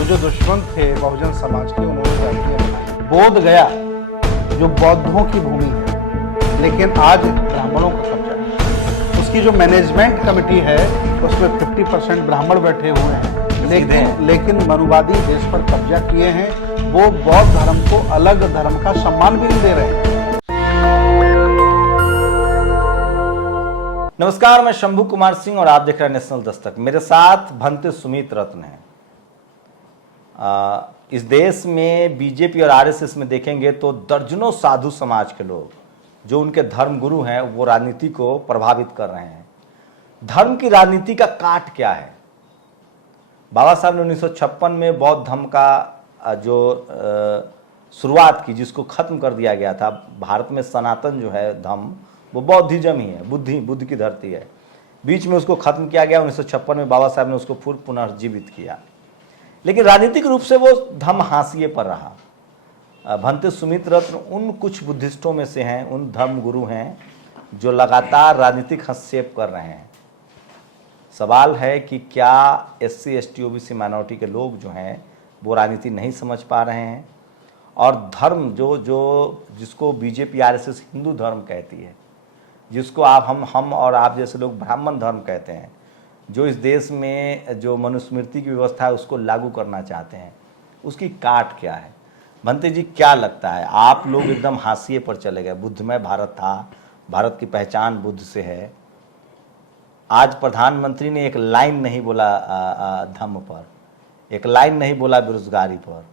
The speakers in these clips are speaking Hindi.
तो जो दुश्मन थे बहुजन समाज के, उन्होंने जातियां बोध गया जो बौद्धों की भूमि है, लेकिन आज ब्राह्मणों का कब्जा है। उसकी जो मैनेजमेंट कमेटी है उसमें 50% ब्राह्मण बैठे हुए हैं, लेकिन मनुवादी देश पर कब्जा किए हैं। वो बौद्ध धर्म को अलग धर्म का सम्मान भी नहीं दे रहे हैं। नमस्कार, मैं शंभू कुमार सिंह और आप देख रहे हैं नेशनल दस्तक। मेरे साथ भंते सुमित रत्न हैं। इस देश में बीजेपी और आरएसएस में देखेंगे तो दर्जनों साधु समाज के लोग जो उनके धर्म गुरु हैं वो राजनीति को प्रभावित कर रहे हैं। धर्म की राजनीति का काट क्या है? बाबा साहब ने 1956 में बौद्ध धर्म का जो शुरुआत की, जिसको खत्म कर दिया गया था। भारत में सनातन जो है धर्म वो बौद्धिज्म ही है, बुद्ध की धरती है। बीच में उसको खत्म किया गया। 1956 में बाबा साहब ने उसको फिर पुनर्जीवित किया, लेकिन राजनीतिक रूप से वो धर्म हाशिए पर रहा। भंते सुमित रत्न उन कुछ बुद्धिस्टों में से हैं, उन धर्म गुरु हैं जो लगातार राजनीतिक हस्तक्षेप कर रहे हैं। सवाल है कि क्या SC ST OBC माइनॉरिटी के लोग जो हैं वो राजनीति नहीं समझ पा रहे हैं, और धर्म जिसको बीजेपी RSS हिंदू धर्म कहती है, जिसको आप हम और आप जैसे लोग ब्राह्मण धर्म कहते हैं, जो इस देश में जो मनुस्मृति की व्यवस्था है उसको लागू करना चाहते हैं, उसकी काट क्या है? भंते जी, क्या लगता है? आप लोग एकदम हाशिए पर चले गए। बुद्धमय भारत था, भारत की पहचान बुद्ध से है। आज प्रधानमंत्री ने एक लाइन नहीं बोला धर्म पर, एक लाइन नहीं बोला बेरोजगारी पर।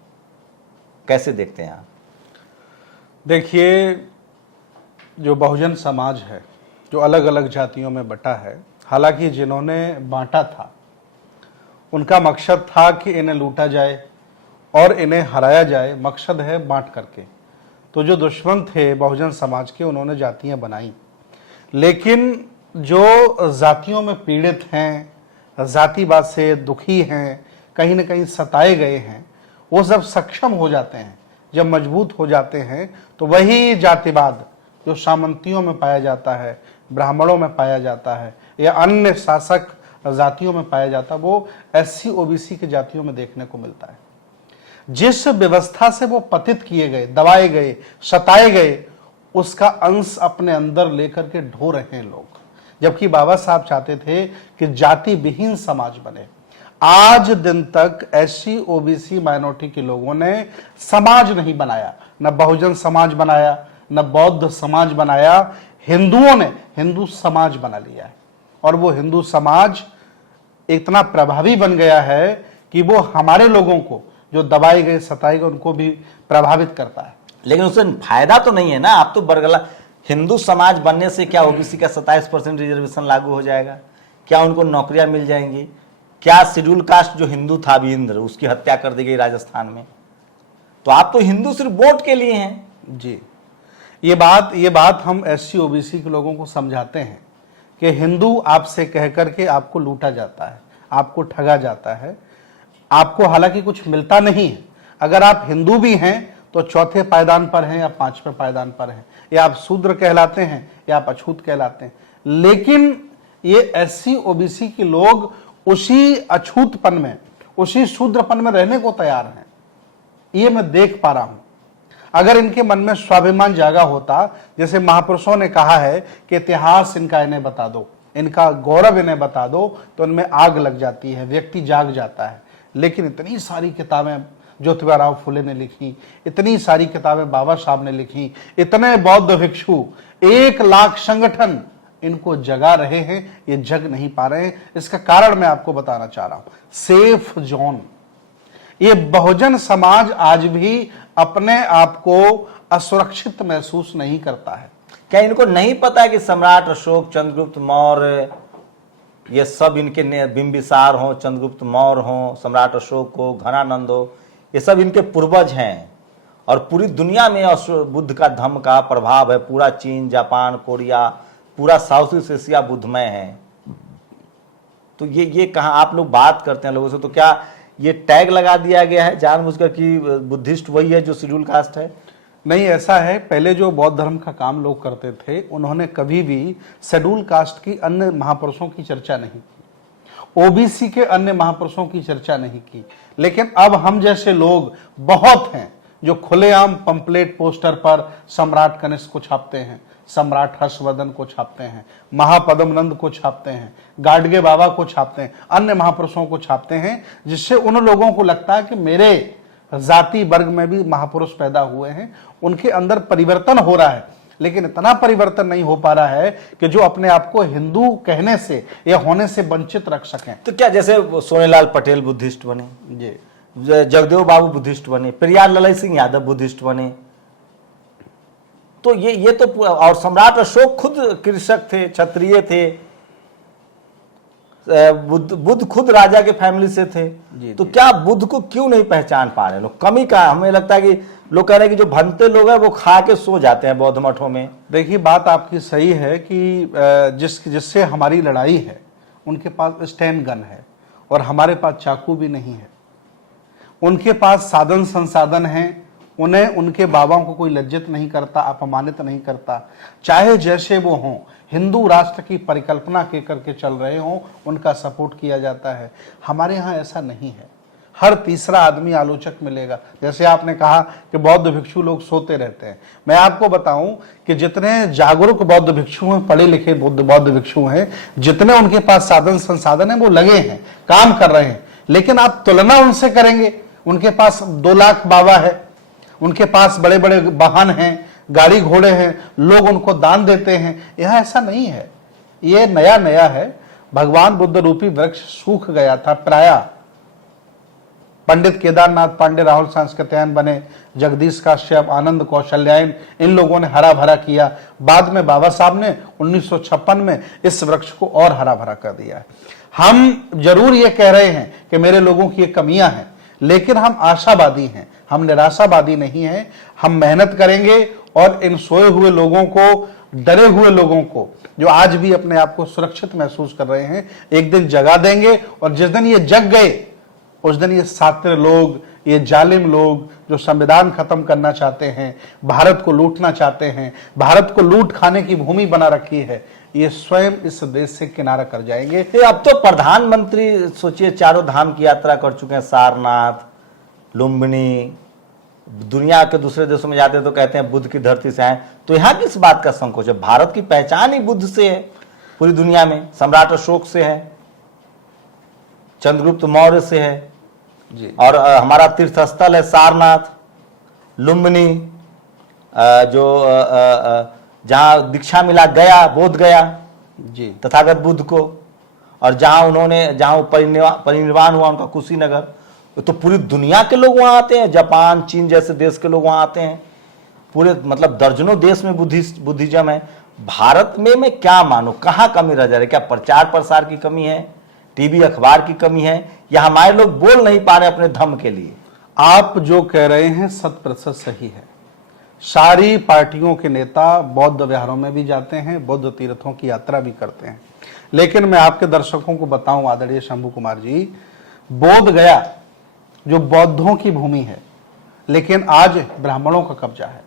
कैसे देखते हैं आप? देखिए, जो बहुजन समाज है जो अलग अलग जातियों में बटा है, हालांकि जिन्होंने बांटा था उनका मकसद था कि इन्हें लूटा जाए और इन्हें हराया जाए। मकसद है बांट करके। तो जो दुश्मन थे बहुजन समाज के, उन्होंने जातियां बनाई, लेकिन जो जातियों में पीड़ित हैं, जातिवाद से दुखी हैं, कहीं ना कहीं सताए गए हैं, वो जब सक्षम हो जाते हैं, जब मजबूत हो जाते हैं, तो वही जातिवाद जो सामंतियों में पाया जाता है, ब्राह्मणों में पाया जाता है, या अन्य शासक जातियों में पाया जाता है, वो SC OBC की जातियों में देखने को मिलता है। जिस व्यवस्था से वो पतित किए गए, दबाए गए, सताए गए, उसका अंश अपने अंदर लेकर के ढो रहे हैं लोग। जबकि बाबा साहब चाहते थे कि जाति विहीन समाज बने। आज दिन तक SC OBC माइनॉरिटी के लोगों ने समाज नहीं बनाया, न बहुजन समाज बनाया, न बौद्ध समाज बनाया। हिंदुओं ने हिंदू समाज बना लिया है, और वो हिंदू समाज इतना प्रभावी बन गया है कि वो हमारे लोगों को, जो दबाए गए, सताए गए, उनको भी प्रभावित करता है। लेकिन उससे फायदा तो नहीं है ना। आप तो बरगला हिंदू समाज बनने से क्या OBC का 27% रिजर्वेशन लागू हो जाएगा? क्या उनको नौकरियां मिल जाएंगी? क्या शेड्यूल कास्ट जो हिंदू था वीरेंद्र, उसकी हत्या कर दी गई राजस्थान में? तो आप तो हिंदू सिर्फ वोट के लिए हैं। जी, ये बात हम SC OBC के लोगों को समझाते हैं कि हिंदू आपसे कह करके आपको लूटा जाता है, आपको ठगा जाता है, आपको हालांकि कुछ मिलता नहीं है। अगर आप हिंदू भी हैं तो चौथे पायदान पर हैं या 5वें पायदान पर हैं, या आप शूद्र कहलाते हैं या आप अछूत कहलाते हैं। लेकिन ये SC OBC के लोग उसी अछूतपन में, उसी शूद्रपन में रहने को तैयार हैं। ये मैं देख पा रहा हूं। अगर इनके मन में स्वाभिमान जागा होता, जैसे महापुरुषों ने कहा है कि इतिहास इनका इन्हें बता दो, इनका गौरव इन्हें बता दो, तो इनमें आग लग जाती है, व्यक्ति जाग जाता है। लेकिन इतनी सारी किताबें ज्योतिबा फुले ने लिखी, इतनी सारी किताबें बाबा साहब ने लिखी, इतने बौद्ध भिक्षु, 1 लाख संगठन इनको जगा रहे हैं, ये जग नहीं पा रहे हैं। इसका कारण मैं आपको बताना चाह रहा हूं, सेफ जोन। ये बहुजन समाज आज भी अपने आप को असुरक्षित महसूस नहीं करता है। क्या इनको नहीं पता है कि सम्राट अशोक, चंद्रगुप्त मौर्य, ये सब इनके बिंबिसार हो, चंद्रगुप्त मौर्य हो, सम्राट अशोक हो, घनानंद हो, ये सब इनके पूर्वज हैं, और पूरी दुनिया में बुद्ध का धर्म का प्रभाव है। पूरा चीन, जापान, कोरिया, पूरा साउथ ईस्ट एशिया बुद्धमय है। तो ये कहाँ आप लोग बात करते हैं लोगों से, तो क्या ये टैग लगा दिया गया है जानबूझकर कि बुद्धिस्ट वही है जो शेड्यूल कास्ट है? नहीं, ऐसा है। पहले जो बौद्ध धर्म का काम लोग करते थे, उन्होंने कभी भी शेड्यूल कास्ट की अन्य महापुरुषों की चर्चा नहीं की, OBC के अन्य महापुरुषों की चर्चा नहीं की। लेकिन अब हम जैसे लोग बहुत हैं जो खुलेआम पंपलेट पोस्टर पर सम्राट कनिष्क को छापते हैं, सम्राट हर्षवर्धन को छापते हैं, महापद्मनंद को छापते हैं, गाडगे बाबा को छापते हैं, अन्य महापुरुषों को छापते हैं, जिससे उन लोगों को लगता है कि मेरे जाति वर्ग में भी महापुरुष पैदा हुए हैं, उनके अंदर परिवर्तन हो रहा है। लेकिन इतना परिवर्तन नहीं हो पा रहा है कि जो अपने आप को हिंदू कहने से या होने से वंचित रख सकें। तो क्या जैसे सोनेलाल पटेल बुद्धिस्ट बने, जी, जगदेव बाबू बुद्धिस्ट बने, पेरियार ललई सिंह यादव बुद्धिस्ट बने, तो ये तो और सम्राट अशोक खुद कृषक थे, क्षत्रिय थे, बुद्ध खुद राजा के फैमिली से थे। तो क्या बुद्ध को क्यों नहीं पहचान पा रहे लोग? कमी का हमें लगता है कि लोग कह रहे हैं कि जो भंते लोग हैं वो खा के सो जाते हैं बौद्ध मठों में। देखिए, बात आपकी सही है कि जिससे हमारी लड़ाई है उनके पास स्टैंड गन है और हमारे पास चाकू भी नहीं है। उनके पास साधन संसाधन हैं, उन्हें उनके बाबाओं को कोई लज्जित नहीं करता, अपमानित नहीं करता, चाहे जैसे वो हों, हिंदू राष्ट्र की परिकल्पना के करके चल रहे हों, उनका सपोर्ट किया जाता है। हमारे यहाँ ऐसा नहीं है। हर तीसरा आदमी आलोचक मिलेगा। जैसे आपने कहा कि बौद्ध भिक्षु लोग सोते रहते हैं, मैं आपको बताऊं कि जितने जागरूक बौद्ध भिक्षु हैं, पढ़े लिखे बौद्ध भिक्षु हैं, जितने उनके पास साधन संसाधन है, वो लगे हैं, काम कर रहे हैं। लेकिन आप तुलना उनसे करेंगे, उनके पास 2 लाख बाबा है, उनके पास बड़े बड़े वाहन हैं, गाड़ी घोड़े हैं, लोग उनको दान देते हैं। यह ऐसा नहीं है, ये नया नया है। भगवान बुद्ध रूपी वृक्ष सूख गया था प्रायः। पंडित केदारनाथ पांडे, राहुल सांस्कृत्यायन बने, जगदीश काश्यप, आनंद कौशल्यायन, इन लोगों ने हरा भरा किया। बाद में बाबा साहब ने 1956 में इस वृक्ष को और हरा भरा कर दिया है। हम जरूर ये कह रहे हैं कि मेरे लोगों की ये कमियां हैं, लेकिन हम आशावादी हैं, हम निराशावादी नहीं हैं। हम मेहनत करेंगे और इन सोए हुए लोगों को, डरे हुए लोगों को, जो आज भी अपने आप को सुरक्षित महसूस कर रहे हैं, एक दिन जगा देंगे। और जिस दिन ये जग गए, उस दिन ये सातिर लोग, ये जालिम लोग जो संविधान खत्म करना चाहते हैं, भारत को लूटना चाहते हैं, भारत को लूट खाने की भूमि बना रखी है, ये स्वयं इस देश से किनारा कर जाएंगे। अब तो प्रधानमंत्री सोचिए 4 धाम की यात्रा कर चुके हैं, सारनाथ, लुम्बिनी, दुनिया के दूसरे देशों में जाते हैं तो कहते हैं बुद्ध की धरती से आए। तो यहाँ किस बात का संकोच है? भारत की पहचान ही बुद्ध से है पूरी दुनिया में, सम्राट अशोक से है, चंद्रगुप्त मौर्य से है जी। और हमारा तीर्थ स्थल है सारनाथ, लुम्बिनी, जो जहां दीक्षा मिला गया, बोध गया जी, तथागत बुद्ध को, और जहां परिनिर्वाण हुआ उनका कुशीनगर। तो पूरी दुनिया के लोग वहां आते हैं, जापान, चीन जैसे देश के लोग वहां आते हैं। पूरे मतलब दर्जनों देश में बुद्धिज्म है। भारत में मैं क्या मानूं, कहां कमी रह जा रही है? क्या प्रचार प्रसार की कमी है, टीवी अखबार की कमी है, या हमारे लोग बोल नहीं पा रहे अपने धर्म के लिए? आप जो कह रहे हैं 100% सही है। सारी पार्टियों के नेता बौद्ध विहारों में भी जाते हैं, बौद्ध तीर्थों की यात्रा भी करते हैं। लेकिन मैं आपके दर्शकों को बताऊं आदरणीय शंभू कुमार जी, बोध गया जो बौद्धों की भूमि है, लेकिन आज ब्राह्मणों का कब्जा है।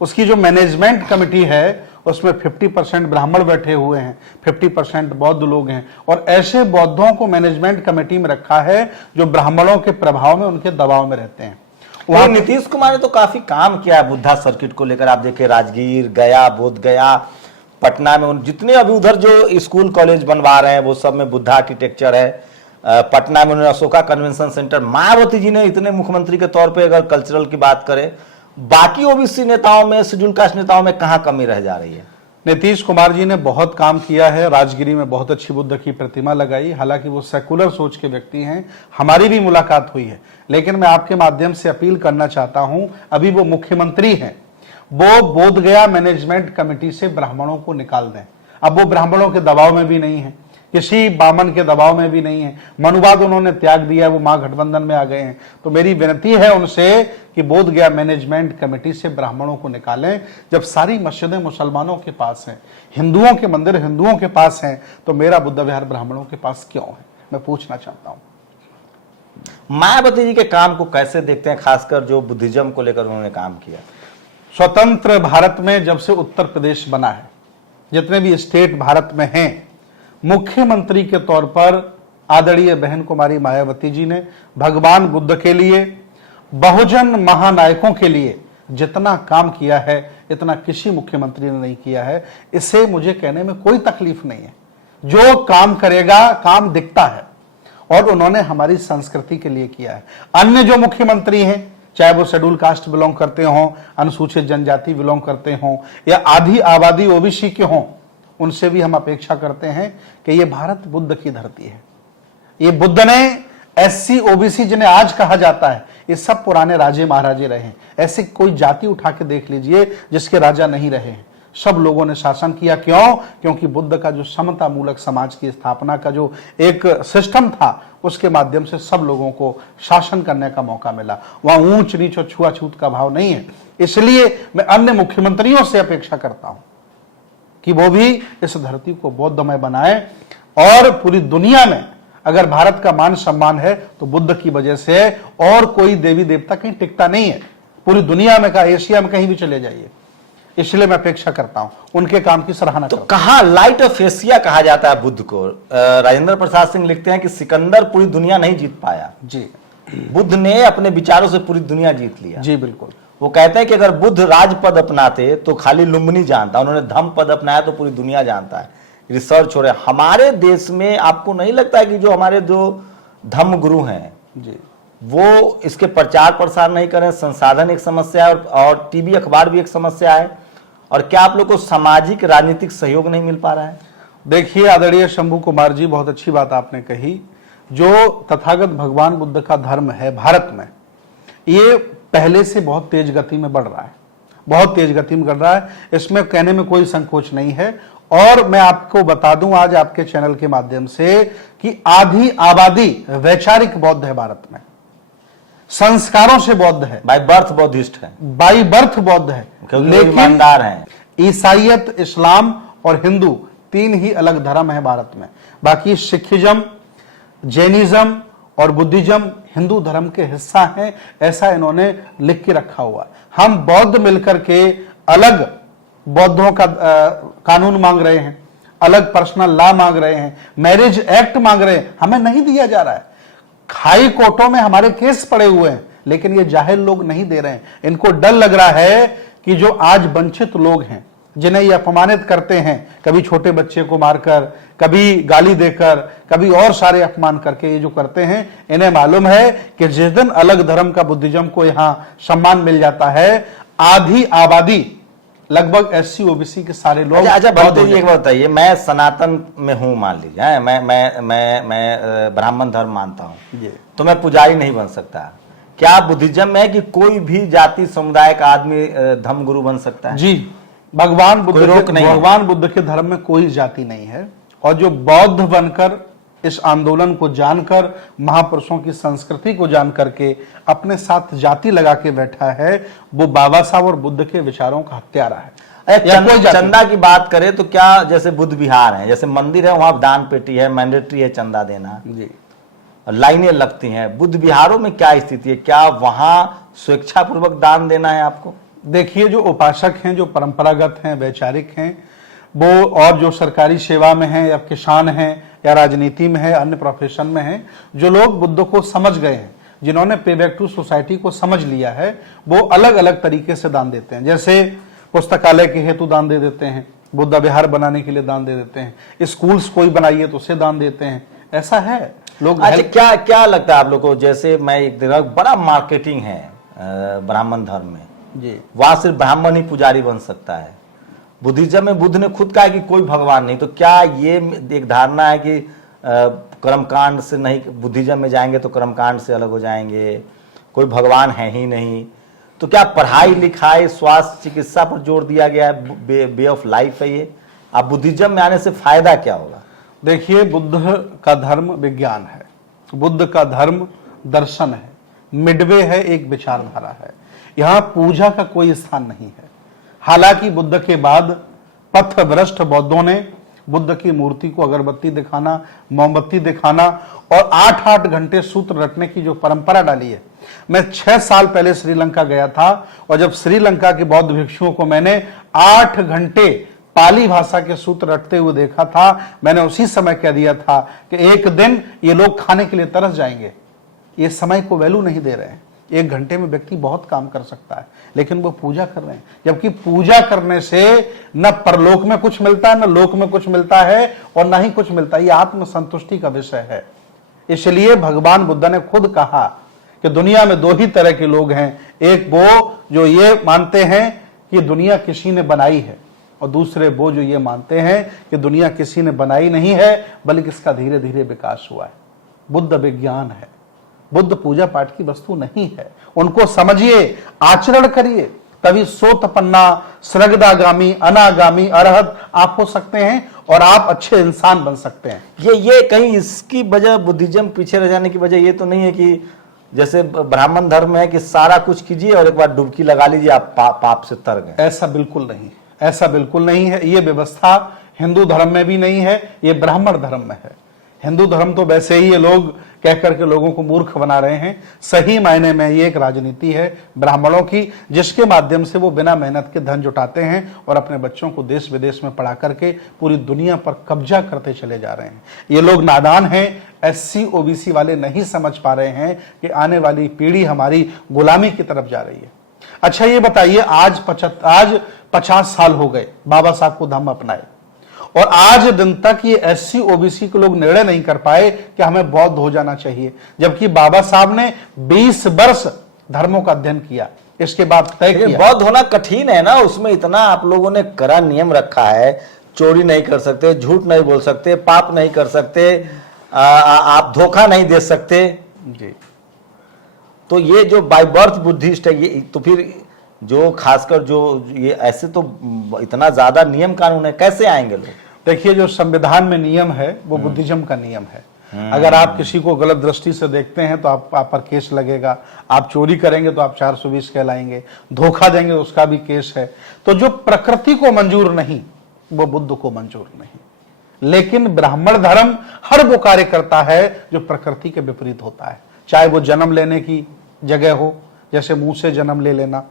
उसकी जो मैनेजमेंट कमेटी है उसमें 50% ब्राह्मण बैठे हुए हैं, 50% बौद्ध लोग हैं, और ऐसे बौद्धों को मैनेजमेंट कमेटी में रखा है जो ब्राह्मणों के प्रभाव में, उनके दबाव में रहते हैं। वहां नीतीश कुमार ने तो काफी काम किया है बुद्धा सर्किट को लेकर। आप देखिए राजगीर, गया, बोध गया, पटना में जितने अभी उधर जो स्कूल कॉलेज बनवा रहे हैं वो सब में बुद्धा आर्किटेक्चर है। पटना में उन्होंने अशोका कन्वेंशन सेंटर, मायावती जी ने इतने मुख्यमंत्री के तौर पे अगर कल्चरल की बात करें, बाकी ओबीसी नेताओं में, शेड्यूल कास्ट नेताओं में कहां कमी रह जा रही है? नीतीश कुमार जी ने बहुत काम किया है। राजगिरी में बहुत अच्छी बुद्ध की प्रतिमा लगाई। हालांकि वो सेकुलर सोच के व्यक्ति हैं, हमारी भी मुलाकात हुई है। लेकिन मैं आपके माध्यम से अपील करना चाहता हूं, अभी वो मुख्यमंत्री हैं, वो बोध गया मैनेजमेंट कमेटी से ब्राह्मणों को निकाल दें। अब वो ब्राह्मणों के दबाव में भी नहीं है, किसी बामन के दबाव में भी नहीं है। मनुवाद उन्होंने त्याग दिया, वो महागठबंधन में आ गए हैं। तो मेरी विनती है उनसे कि बोध गया मैनेजमेंट कमेटी से ब्राह्मणों को निकालें। जब सारी मस्जिदें मुसलमानों के पास हैं, हिंदुओं के मंदिर हिंदुओं के पास हैं, तो मेरा बुद्ध विहार ब्राह्मणों के पास क्यों है, मैं पूछना चाहता हूं। मायावती जी के काम को कैसे देखते हैं, खासकर जो बुद्धिज्म को लेकर उन्होंने काम किया? स्वतंत्र भारत में जब से उत्तर प्रदेश बना है, जितने भी स्टेट भारत में हैं, मुख्यमंत्री के तौर पर आदरणीय बहन कुमारी मायावती जी ने भगवान बुद्ध के लिए, बहुजन महानायकों के लिए जितना काम किया है इतना किसी मुख्यमंत्री ने नहीं किया है। इसे मुझे कहने में कोई तकलीफ नहीं है। जो काम करेगा काम दिखता है, और उन्होंने हमारी संस्कृति के लिए किया है। अन्य जो मुख्यमंत्री हैं, चाहे वो शेड्यूल कास्ट बिलोंग करते हों, अनुसूचित जनजाति बिलोंग करते हों, या आधी आबादी ओबीसी के हों, उनसे भी हम अपेक्षा करते हैं कि ये भारत बुद्ध की धरती है। ये बुद्ध ने एससी ओबीसी जिन्हें आज कहा जाता है, ये सब पुराने राजे महाराजे रहे हैं। ऐसी कोई जाति उठा के देख लीजिए जिसके राजा नहीं रहे हैं। सब लोगों ने शासन किया। क्यों? क्योंकि बुद्ध का जो समता मूलक समाज की स्थापना का जो एक सिस्टम था, उसके माध्यम से सब लोगों को शासन करने का मौका मिला। वहां ऊंच नीच और छुआछूत का भाव नहीं है। इसलिए मैं अन्य मुख्यमंत्रियों से अपेक्षा करता हूं कि वो भी इस धरती को बौद्धमय बनाए, और पूरी दुनिया में अगर भारत का मान सम्मान है तो बुद्ध की वजह से है, और कोई देवी देवता कहीं टिकता नहीं है। पूरी दुनिया में का, एशिया में कहीं भी चले जाइए। इसलिए मैं अपेक्षा करता हूं, उनके काम की सराहना तो करता हूं। कहा लाइट ऑफ एशिया कहा जाता है बुद्ध को। राजेंद्र प्रसाद सिंह लिखते हैं कि सिकंदर पूरी दुनिया नहीं जीत पाया, जी, बुद्ध ने अपने विचारों से पूरी दुनिया जीत लिया। जी बिल्कुल। वो कहते हैं कि अगर बुद्ध राजपद अपनाते तो खाली लुम्बिनी जानता, उन्होंने धम्म पद अपनाया तो पूरी दुनिया जानता है। रिसर्च हो रहे हैं हमारे देश में। आपको नहीं लगता है कि जो हमारे जो धम्म गुरु हैं जी, वो इसके प्रचार प्रसार नहीं करें? संसाधन एक समस्या है, और टीवी अखबार भी एक समस्या है। और क्या आप लोग को सामाजिक राजनीतिक सहयोग नहीं मिल पा रहा है? देखिए आदरणीय शंभू कुमार जी, बहुत अच्छी बात आपने कही। जो तथागत भगवान बुद्ध का धर्म है भारत में, ये पहले से बहुत तेज गति में बढ़ रहा है, बहुत तेज गति में बढ़ रहा है। इसमें कहने में कोई संकोच नहीं है। और मैं आपको बता दूं आज आपके चैनल के माध्यम से कि आधी आबादी वैचारिक बौद्ध है भारत में, संस्कारों से बौद्ध है, बाय बर्थ बौद्धिस्ट है, बाई बर्थ बौद्ध है, लेकिन ईमानदार हैं। ईसाइयत, इस्लाम और हिंदू तीन ही अलग धर्म है भारत में। बाकी सिखिज्म, जैनिज्म और बुद्धिज्म हिंदू धर्म के हिस्सा हैं, ऐसा इन्होंने लिख के रखा हुआ है। हम बौद्ध मिलकर के अलग बौद्धों का कानून मांग रहे हैं, अलग पर्सनल लॉ मांग रहे हैं, मैरिज एक्ट मांग रहे हैं, हमें नहीं दिया जा रहा है। हाई कोर्टों में हमारे केस पड़े हुए हैं, लेकिन ये जाहिल लोग नहीं दे रहे हैं। इनको डर लग रहा है कि जो आज वंचित लोग हैं, जिन्हें ये अपमानित करते हैं, कभी छोटे बच्चे को मारकर, कभी गाली देकर, कभी और सारे अपमान करके, ये जो करते हैं, इन्हें मालूम है कि जिस दिन अलग धर्म का बुद्धिज्म को यहां सम्मान मिल जाता है, आधी आबादी लगभग एससी ओबीसी के सारे लोग। अच्छा बहुत एक बात बताइए, मैं सनातन में हूं, मान लीजिए मैं ब्राह्मण धर्म मानता हूं, तो मैं पुजारी नहीं बन सकता। क्या बुद्धिज्म में है कि कोई भी जाति समुदाय का आदमी धर्म गुरु बन सकता है? जी, भगवान बुद्ध के धर्म में कोई जाति नहीं है। और जो बौद्ध बनकर, इस आंदोलन को जानकर, महापुरुषों की संस्कृति को जान करके अपने साथ जाति लगा के बैठा है, वो बाबा साहब और बुद्ध के विचारों का हत्यारा है। चंदा की बात करें तो क्या, जैसे बुद्ध विहार है, जैसे मंदिर है, वहां दान पेटी है, मैंडेटरी है चंदा देना जी, लाइनें लगती हैं। बुद्ध विहारों में क्या स्थिति है? क्या वहां स्वेच्छापूर्वक दान देना है आपको? देखिए, जो उपासक हैं, जो परंपरागत हैं, वैचारिक हैं, वो और जो सरकारी सेवा में हैं, या किसान हैं, या राजनीति में है, अन्य प्रोफेशन में हैं, जो लोग बुद्ध को समझ गए हैं, जिन्होंने पे बैक टू सोसाइटी को समझ लिया है, वो अलग अलग तरीके से दान देते हैं। जैसे पुस्तकालय के हेतु दान दे देते हैं, बुद्ध विहार बनाने के लिए दान दे देते हैं, स्कूल्स कोई बनाइए तो उसे दान देते हैं। ऐसा है लोग। अच्छा, क्या लगता है आप लोग को? जैसे मैं एक देखा, बड़ा मार्केटिंग है ब्राह्मण धर्म में जी, वहां सिर्फ ब्राह्मण ही पुजारी बन सकता है। बुद्धिज्म में बुद्ध ने खुद कहा कि कोई भगवान नहीं। तो क्या ये एक धारणा है कि कर्मकांड से नहीं, बुद्धिज्म में जाएंगे तो कर्मकांड से अलग हो जाएंगे, कोई भगवान है ही नहीं? तो क्या पढ़ाई लिखाई, स्वास्थ्य, चिकित्सा पर जोर दिया गया है, वे ऑफ लाइफ है ये? अब बुद्धिज्म में आने से फायदा क्या होगा? देखिए, बुद्ध का धर्म विज्ञान है, बुद्ध का धर्म दर्शन है, मिडवे है, एक विचारधारा है। यहाँ पूजा का कोई स्थान नहीं है। हालांकि बुद्ध के बाद पथभ्रष्ट बौद्धों ने बुद्ध की मूर्ति को अगरबत्ती दिखाना, मोमबत्ती दिखाना और 8-8 घंटे सूत्र रटने की जो परंपरा डाली है। मैं 6 साल पहले श्रीलंका गया था, और जब श्रीलंका के बौद्ध भिक्षुओं को मैंने 8 घंटे पाली भाषा के सूत्र रटते हुए देखा था। मैंने उसी समय कह दिया था कि एक दिन ये लोग खाने के लिए तरस जाएंगे। ये समय को वैल्यू नहीं दे रहे हैं। 1 घंटे में व्यक्ति बहुत काम कर सकता है, लेकिन वो पूजा कर रहे हैं, जबकि पूजा करने से न परलोक में कुछ मिलता है, न लोक में कुछ मिलता है, और न ही कुछ मिलता है। ये आत्मसंतुष्टि का विषय है। इसलिए भगवान बुद्ध ने खुद कहा कि दुनिया में 2 ही तरह के लोग हैं। एक वो जो ये मानते हैं कि दुनिया किसी ने बनाई है, और दूसरे वो जो ये मानते हैं कि दुनिया किसी ने बनाई नहीं है, बल्कि इसका धीरे धीरे विकास हुआ है। बुद्ध विज्ञान है, बुद्ध पूजा पाठ की वस्तु नहीं है। उनको समझिए, आचरण करिए, तभी सोतपन्ना, स्रगदागामी, अनागामी, अरहत आप हो सकते हैं, और आप अच्छे इंसान बन सकते हैं। ये कहीं इसकी वजह बुद्धिज्म पीछे रह जाने की वजह ये तो नहीं है कि जैसे ब्राह्मण धर्म है कि सारा कुछ कीजिए और एक बार डुबकी लगा लीजिए, आप पाप से तर गए? ऐसा बिल्कुल नहीं, ऐसा बिल्कुल नहीं है। ये व्यवस्था हिंदू धर्म में भी नहीं है, ये ब्राह्मण धर्म में है। हिंदू धर्म तो वैसे ही ये लोग कह करके लोगों को मूर्ख बना रहे हैं। सही मायने में ये एक राजनीति है ब्राह्मणों की, जिसके माध्यम से वो बिना मेहनत के धन जुटाते हैं और अपने बच्चों को देश विदेश में पढ़ा करके पूरी दुनिया पर कब्जा करते चले जा रहे हैं। ये लोग नादान हैं। SC OBC वाले नहीं समझ पा रहे हैं कि आने वाली पीढ़ी हमारी गुलामी की तरफ जा रही है। अच्छा ये बताइए, आज 50 साल हो गए बाबा साहब को धम्म अपनाए, और आज दिन तक ये SC OBC के लोग निर्णय नहीं कर पाए कि हमें बौद्ध हो जाना चाहिए, जबकि बाबा साहब ने 20 वर्ष धर्मों का अध्ययन किया, इसके बाद तय किया। बौद्ध होना कठिन है ना, उसमें इतना आप लोगों ने कड़ा नियम रखा है। चोरी नहीं कर सकते, झूठ नहीं बोल सकते, पाप नहीं कर सकते, आप धोखा नहीं दे सकते जी। तो ये जो बाय बर्थ बुद्धिस्ट है, ये तो फिर जो खासकर जो ये ऐसे तो इतना ज्यादा नियम कानून है, कैसे आएंगे लोग? देखिए, जो संविधान में नियम है वो बुद्धिज्म का नियम है। अगर आप किसी को गलत दृष्टि से देखते हैं तो आप पर केस लगेगा। आप चोरी करेंगे तो आप 420 कहलाएंगे, धोखा देंगे उसका भी केस है। तो जो प्रकृति को मंजूर नहीं वो बुद्ध को मंजूर नहीं। लेकिन ब्राह्मण धर्म हर वो कार्य करता है जो प्रकृति के विपरीत होता है, चाहे वो जन्म लेने की जगह हो, जैसे मुंह से जन्म ले लेना।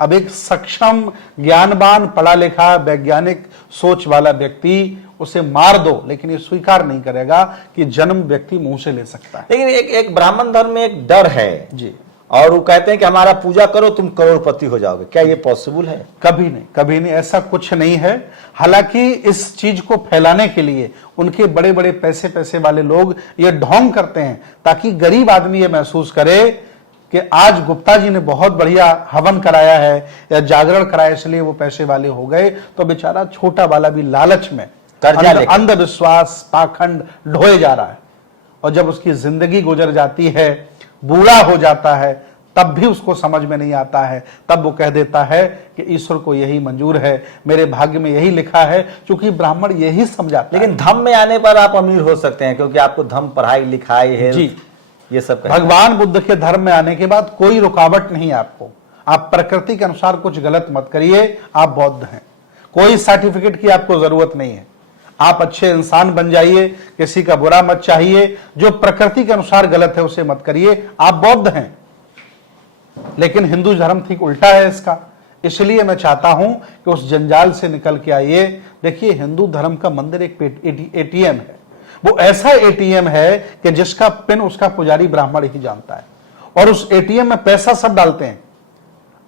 अब एक सक्षम, ज्ञानवान, पढ़ा लिखा, वैज्ञानिक सोच वाला व्यक्ति, उसे मार दो, लेकिन ये स्वीकार नहीं करेगा कि जन्म व्यक्ति मुंह से ले सकता है। लेकिन एक ब्राह्मण धर्म में एक डर है जी, और वो कहते हैं कि हमारा पूजा करो तुम करोड़पति हो जाओगे। क्या ये पॉसिबल है? कभी नहीं, कभी नहीं, ऐसा कुछ नहीं है। हालांकि इस चीज को फैलाने के लिए उनके बड़े बड़े पैसे वाले लोग ये ढोंग करते हैं, ताकि गरीब आदमी ये महसूस करे कि आज गुप्ता जी ने बहुत बढ़िया हवन कराया है या जागरण कराया, इसलिए वो पैसे वाले हो गए। तो बेचारा छोटा वाला भी लालच में अंधविश्वास, पाखंड ढोए जा रहा है, और जब उसकी जिंदगी गुजर जाती है, बूढ़ा हो जाता है, तब भी उसको समझ में नहीं आता है। तब वो कह देता है कि ईश्वर को यही मंजूर है, मेरे भाग्य में यही लिखा है, क्योंकि ब्राह्मण यही समझाता है। लेकिन धम्म में आने पर आप अमीर हो सकते हैं, क्योंकि आपको धम्म, पढ़ाई लिखाई है जी, ये सब भगवान बुद्ध के धर्म में आने के बाद कोई रुकावट नहीं है आपको। आप प्रकृति के अनुसार कुछ गलत मत करिए, आप बौद्ध हैं। कोई सर्टिफिकेट की आपको जरूरत नहीं है। आप अच्छे इंसान बन जाइए, किसी का बुरा मत चाहिए, जो प्रकृति के अनुसार गलत है उसे मत करिए, आप बौद्ध हैं। लेकिन हिंदू धर्म ठीक उल्टा है इसका। इसलिए मैं चाहता हूं कि उस जंजाल से निकल के आइए। देखिए, हिंदू धर्म का मंदिर एक ATM है। वो ऐसा ATM है कि जिसका पिन उसका पुजारी ब्राह्मण ही जानता है, और उस ATM में पैसा सब डालते हैं।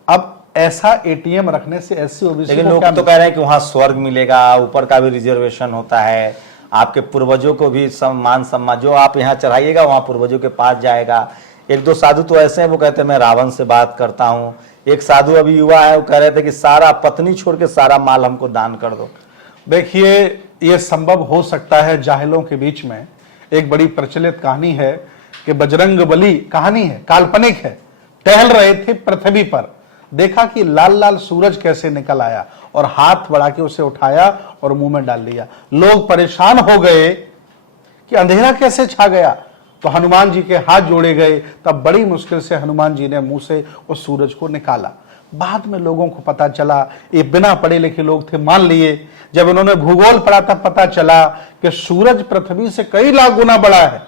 अब ऐसा ATM रखने से SC OBC लेकिन लोग तो कह रहे हैं कि वहां स्वर्ग मिलेगा, ऊपर का भी रिजर्वेशन होता है, आपके पूर्वजों को भी सम्मान, जो आप यहाँ चढ़ाइएगा वहां पूर्वजों के पास जाएगा। एक दो साधु तो ऐसे हैं, वो कहते हैं मैं रावण से बात करता हूँ। एक साधु अभी युवा है, वो कह रहे थे कि सारा पत्नी छोड़ के सारा माल हमको दान कर दो। देखिए, ये संभव हो सकता है जाहिलों के बीच में। एक बड़ी प्रचलित कहानी है कि बजरंग बली, कहानी है, काल्पनिक है, टहल रहे थे पृथ्वी पर, देखा कि लाल लाल सूरज कैसे निकल आया, और हाथ बढ़ा के उसे उठाया और मुंह में डाल लिया। लोग परेशान हो गए कि अंधेरा कैसे छा गया, तो हनुमान जी के हाथ जोड़े गए। तब बड़ी मुश्किल से हनुमान जी ने मुंह से उस सूरज को निकाला। बाद में लोगों को पता चला, ये बिना पढ़े लिखे लोग थे, मान लिए। जब उन्होंने भूगोल पढ़ा तब पता चला कि सूरज पृथ्वी से कई लाख गुना बड़ा है।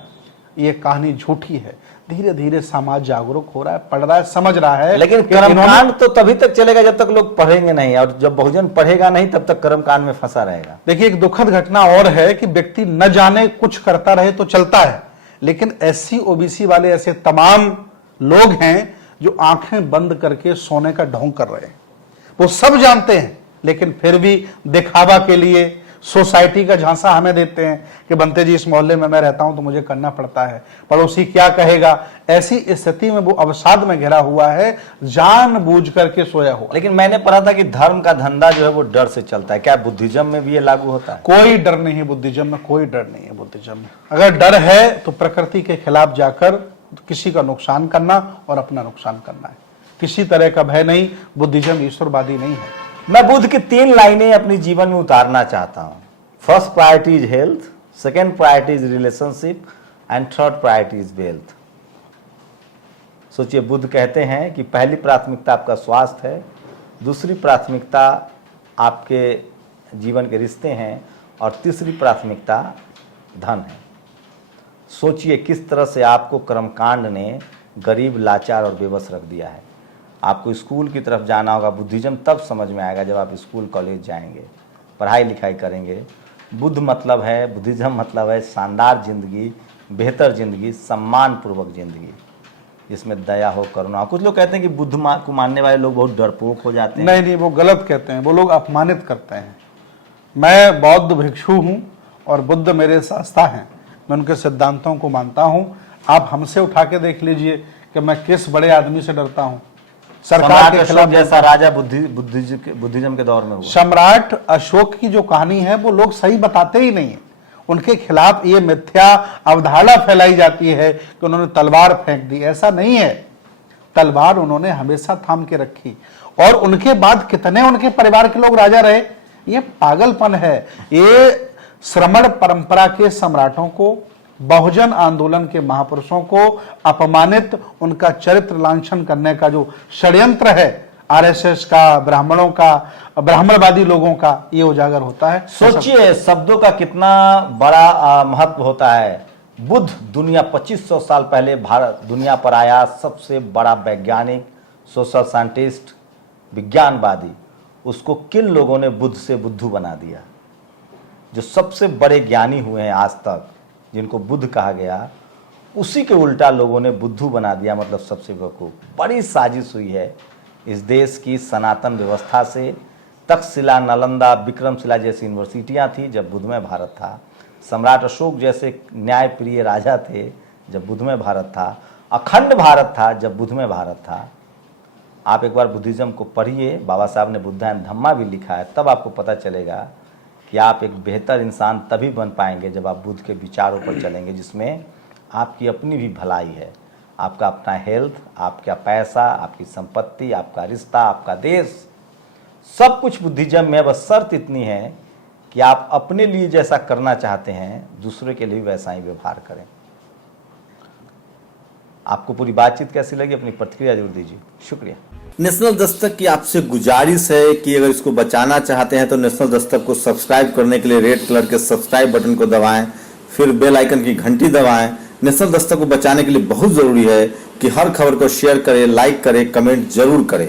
ये कहानी झूठी है। धीरे धीरे समाज जागरूक हो रहा है, पढ़ रहा है, समझ रहा है। लेकिन कि कर्मकांड तो तभी तक चलेगा जब तक लोग पढ़ेंगे नहीं, और जब बहुजन पढ़ेगा नहीं तब तक कर्मकांड में फंसा रहेगा। देखिए, एक दुखद घटना और है कि व्यक्ति न जाने कुछ करता रहे तो चलता है, लेकिन SC OBC वाले ऐसे तमाम लोग हैं जो आंखें बंद करके सोने का ढोंग कर रहे हैं। वो सब जानते हैं, लेकिन फिर भी दिखावा के लिए सोसाइटी का झांसा हमें देते हैं कि बनते जी इस मोहल्ले में मैं रहता हूं तो मुझे करना पड़ता है, पड़ोसी क्या कहेगा। ऐसी स्थिति में वो अवसाद में घिरा हुआ है, जानबूझ करके सोया हुआ। लेकिन मैंने पढ़ा था कि धर्म का धंधा जो है वो डर से चलता है। क्या बुद्धिज्म में भी ये लागू होता है? कोई डर नहीं है बुद्धिज्म में, कोई डर नहीं है बुद्धिज्म में। अगर डर है तो प्रकृति के खिलाफ जाकर किसी का नुकसान करना और अपना नुकसान करना है, किसी तरह का भय नहीं। बुद्धिज्म ईश्वरवादी नहीं है। मैं बुद्ध की 3 लाइनें अपने जीवन में उतारना चाहता हूं। First priority is health, second priority is relationship and third priority is wealth. सोचिए, बुद्ध कहते हैं कि पहली प्राथमिकता आपका स्वास्थ्य है, दूसरी प्राथमिकता आपके जीवन के रिश्ते हैं, और तीसरी प्राथमिकता धन है। सोचिए किस तरह से आपको कर्मकांड ने गरीब, लाचार और बेबस रख दिया है। आपको स्कूल की तरफ जाना होगा। बुद्धिज्म तब समझ में आएगा जब आप स्कूल कॉलेज जाएंगे, पढ़ाई लिखाई करेंगे। बुद्ध मतलब है, बुद्धिज्म मतलब है शानदार जिंदगी, बेहतर जिंदगी, सम्मान पूर्वक जिंदगी, जिसमें दया हो, करुणा हो। कुछ लोग कहते हैं कि बुद्ध को मानने वाले लोग बहुत डरपोक हो जाते हैं। नहीं नहीं, वो गलत कहते हैं, वो लोग अपमानित करते हैं। मैं बौद्ध भिक्षु हूं और बुद्ध मेरे शास्ता हैं, मैं उनके सिद्धांतों को मानता हूं। आप हमसे उठा के देख लीजिए कि मैं किस बड़े आदमी से डरता हूं। सरकार के खिलाफ जैसा राजा बुद्धिज्म के दौर में हुआ। सम्राट अशोक की जो कहानी है वो लोग सही बताते ही नहीं है। उनके खिलाफ ये मिथ्या अवधारणा फैलाई जाती है कि उन्होंने तलवार फेंक दी। ऐसा नहीं है, तलवार उन्होंने हमेशा थाम के रखी, और उनके बाद कितने उनके परिवार के लोग राजा रहे। ये पागलपन है। ये श्रमण परंपरा के सम्राटों को, बहुजन आंदोलन के महापुरुषों को अपमानित, उनका चरित्र लांछन करने का जो षड्यंत्र है RSS का, ब्राह्मणों का, ब्राह्मणवादी लोगों का, ये उजागर होता है। सोचिए शब्दों का कितना बड़ा महत्व होता है। बुद्ध दुनिया 2500 साल पहले भारत दुनिया पर आया, सबसे बड़ा वैज्ञानिक, सोशल साइंटिस्ट, विज्ञानवादी। उसको किन लोगों ने बुद्ध से बुद्धू बना दिया? जो सबसे बड़े ज्ञानी हुए हैं आज तक, जिनको बुद्ध कहा गया, उसी के उल्टा लोगों ने बुद्धू बना दिया, मतलब सबसे बेवकूफ। बड़ी साजिश हुई है इस देश की सनातन व्यवस्था से। तक्षशिला, नालंदा, विक्रमशिला जैसी यूनिवर्सिटियां थी जब बुद्धमय भारत था। सम्राट अशोक जैसे न्यायप्रिय राजा थे जब बुद्धमय भारत था। अखंड भारत था जब बुद्धमय भारत था। आप एक बार बुद्धिज्म को पढ़िए, बाबा साहब ने बुद्धायन धम्मा भी लिखा है, तब आपको पता चलेगा कि आप एक बेहतर इंसान तभी बन पाएंगे जब आप बुद्ध के विचारों पर चलेंगे, जिसमें आपकी अपनी भी भलाई है, आपका अपना हेल्थ, आपका पैसा, आपकी संपत्ति, आपका रिश्ता, आपका देश, सब कुछ बुद्धिज्म में। बस शर्त इतनी है कि आप अपने लिए जैसा करना चाहते हैं, दूसरे के लिए वैसा ही व्यवहार करें। आपको पूरी बातचीत कैसी लगी, अपनी प्रतिक्रिया जरूर दीजिए। शुक्रिया। नेशनल दस्तक की आपसे गुजारिश है कि अगर इसको बचाना चाहते हैं तो नेशनल दस्तक को सब्सक्राइब करने के लिए रेड कलर के सब्सक्राइब बटन को दबाएं, फिर बेल आइकन की घंटी दबाएं। नेशनल दस्तक को बचाने के लिए बहुत जरूरी है कि हर खबर को शेयर करें, लाइक करें, कमेंट जरूर करें।